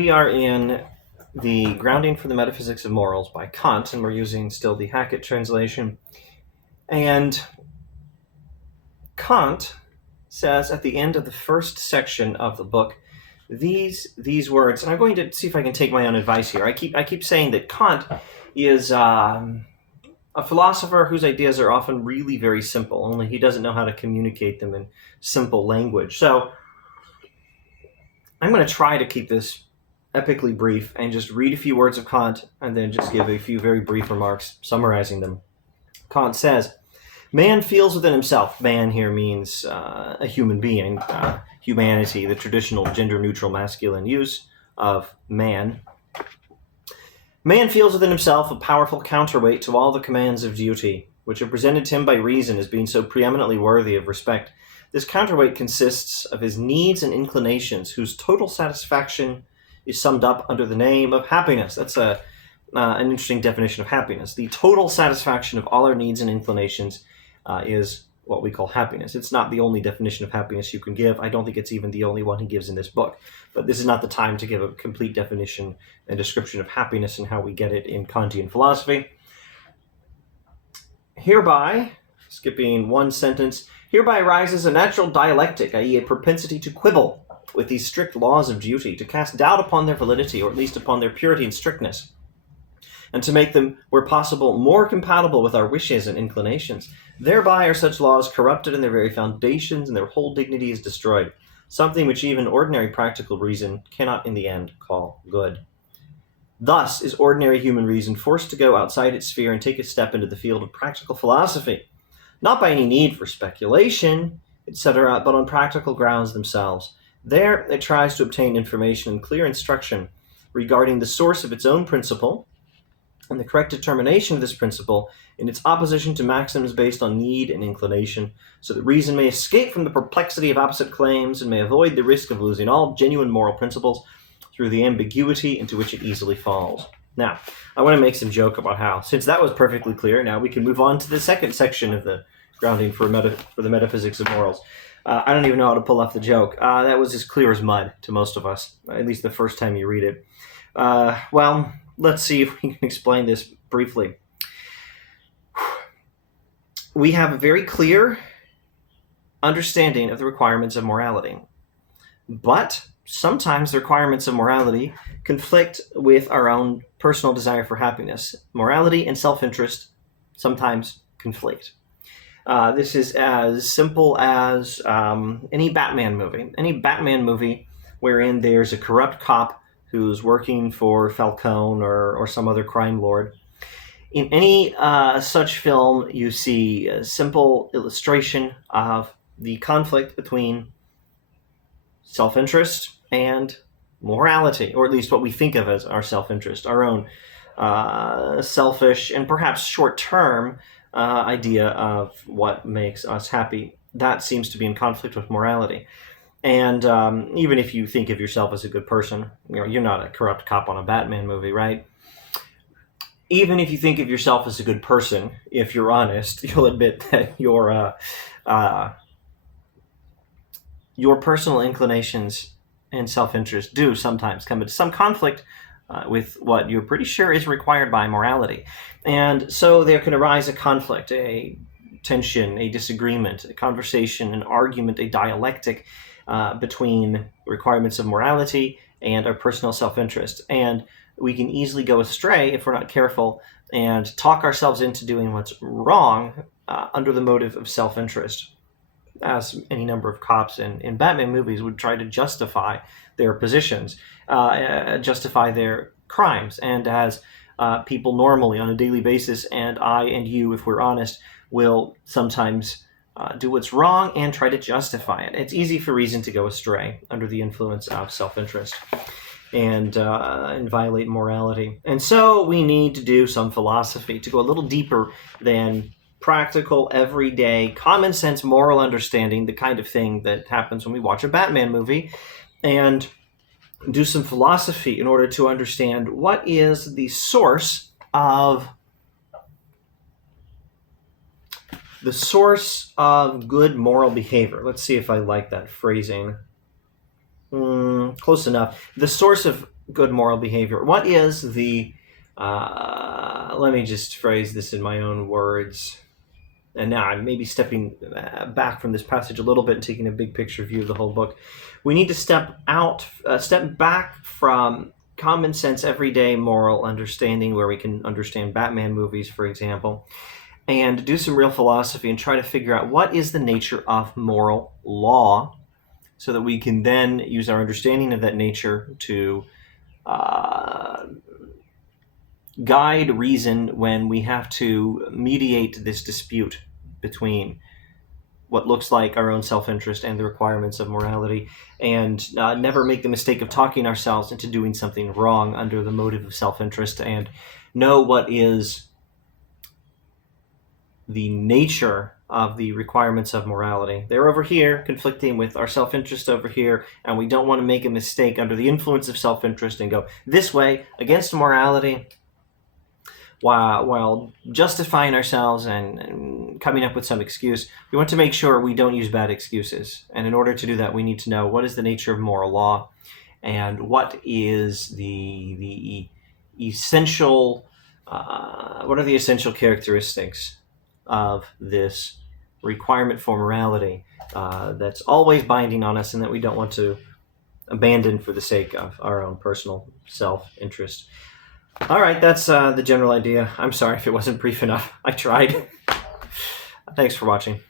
We are in the Grounding for the Metaphysics of Morals by Kant, and we're using still the Hackett translation. And Kant says at the end of the first section of the book these words, and I'm going to see if I can take my own advice here. I keep saying that Kant is a philosopher whose ideas are often really very simple, only he doesn't know how to communicate them in simple language. So I'm going to try to keep this epically brief and just read a few words of Kant and then just give a few very brief remarks summarizing them. Kant says, man feels within himself. Man here means a human being, humanity, the traditional gender-neutral masculine use of man. Man feels within himself a powerful counterweight to all the commands of duty, which are presented to him by reason as being so preeminently worthy of respect. This counterweight consists of his needs and inclinations, whose total satisfaction is summed up under the name of happiness. That's an interesting definition of happiness. The total satisfaction of all our needs and inclinations is what we call happiness. It's not the only definition of happiness you can give. I don't think it's even the only one he gives in this book. But this is not the time to give a complete definition and description of happiness and how we get it in Kantian philosophy. Hereby, skipping one sentence, hereby arises a natural dialectic, i.e. a propensity to quibble with these strict laws of duty, to cast doubt upon their validity, or at least upon their purity and strictness, and to make them, where possible, more compatible with our wishes and inclinations. Thereby are such laws corrupted in their very foundations, and their whole dignity is destroyed, something which even ordinary practical reason cannot in the end call good. Thus is ordinary human reason forced to go outside its sphere and take a step into the field of practical philosophy, not by any need for speculation, etc., but on practical grounds themselves. There it tries to obtain information and clear instruction regarding the source of its own principle, and the correct determination of this principle in its opposition to maxims based on need and inclination, so that reason may escape from the perplexity of opposite claims and may avoid the risk of losing all genuine moral principles through the ambiguity into which it easily falls. Now, I want to make some joke about how, since that was perfectly clear, now we can move on to the second section of the Grounding for the Metaphysics of Morals. I don't even know how to pull off the joke. That was as clear as mud to most of us, at least the first time you read it. Well, let's see if we can explain this briefly. We have a very clear understanding of the requirements of morality, but sometimes the requirements of morality conflict with our own personal desire for happiness. Morality and self-interest sometimes conflict. This is as simple as any Batman movie. Any Batman movie wherein there's a corrupt cop who's working for Falcone or some other crime lord. In any such film, you see a simple illustration of the conflict between self-interest and morality, or at least what we think of as our self-interest, our own selfish and perhaps short-term idea of what makes us happy. That seems to be in conflict with morality. And even if you think of yourself as a good person, you're not a corrupt cop on a Batman movie, right? Even if you think of yourself as a good person, if you're honest, you'll admit that your personal inclinations and self-interest do sometimes come into some conflict with what you're pretty sure is required by morality. And so there can arise a conflict, a tension, a disagreement, a conversation, an argument, a dialectic between the requirements of morality and our personal self-interest. And we can easily go astray if we're not careful and talk ourselves into doing what's wrong under the motive of self-interest, as any number of cops in Batman movies would try to justify their positions, justify their crimes. And as people normally on a daily basis, and I and you, if we're honest, will sometimes do what's wrong and try to justify it. It's easy for reason to go astray under the influence of self-interest and violate morality. And so we need to do some philosophy to go a little deeper than practical, everyday, common sense moral understanding, the kind of thing that happens when we watch a Batman movie, and do some philosophy in order to understand what is the source of good moral behavior. Let's see if I like that phrasing. Close enough. The source of good moral behavior? What is the, let me just phrase this in my own words. And now I'm maybe stepping back from this passage a little bit and taking a big picture view of the whole book. We need to step back from common sense, everyday moral understanding, where we can understand Batman movies, for example, and do some real philosophy and try to figure out what is the nature of moral law, so that we can then use our understanding of that nature to guide reason when we have to mediate this dispute between what looks like our own self-interest and the requirements of morality, and never make the mistake of talking ourselves into doing something wrong under the motive of self-interest, and know what is the nature of the requirements of morality. They're over here conflicting with our self-interest over here, and we don't want to make a mistake under the influence of self-interest and go this way against morality while justifying ourselves and coming up with some excuse. We want to make sure we don't use bad excuses. And in order to do that, we need to know what is the nature of moral law and what is the essential, what are the essential characteristics of this requirement for morality that's always binding on us and that we don't want to abandon for the sake of our own personal self-interest. All right, that's the general idea. I'm sorry if it wasn't brief enough. I tried. Thanks for watching.